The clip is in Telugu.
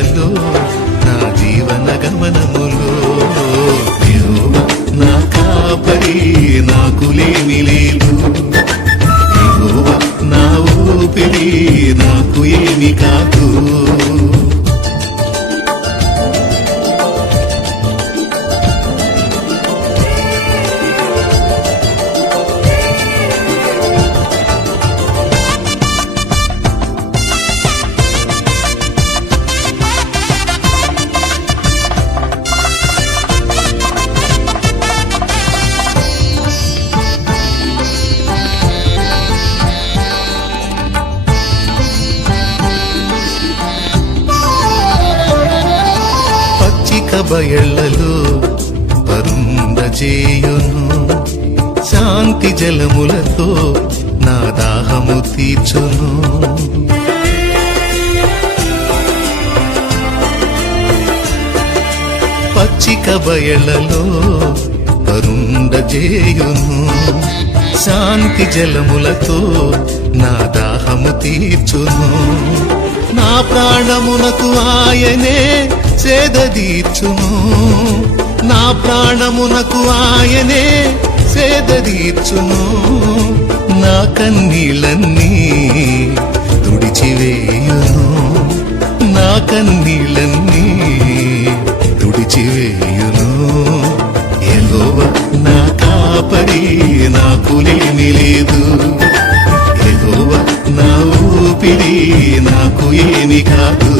బాటలో నా జీవన గమనములో యెహోవా నా కాపరి నాకు లేమి లేదు. యెహోవా నా ఊపిరి నాకు ఏమి కాదు. బయళ్లలో పరుండజేయును, శాంతి జలములతో నా దాహము తీర్చును. పచ్చిక బయళ్లలో పరుండజేయును, శాంతి జలములతో నా దాహము తీర్చును. నా ప్రాణమునకు ఆయనే సేదదీర్చును, నా ప్రాణమునకు ఆయనే సేదదీర్చును. నా కన్నీళ్ళన్నీ తుడిచివేయును, నా కన్నీళ్ళన్నీ తుడిచివేయును. యెహోవా నా కాపరి నాకు లేమి లేదు. యెహోవా నా ఊపిరి నాకు ఏమి కాదు.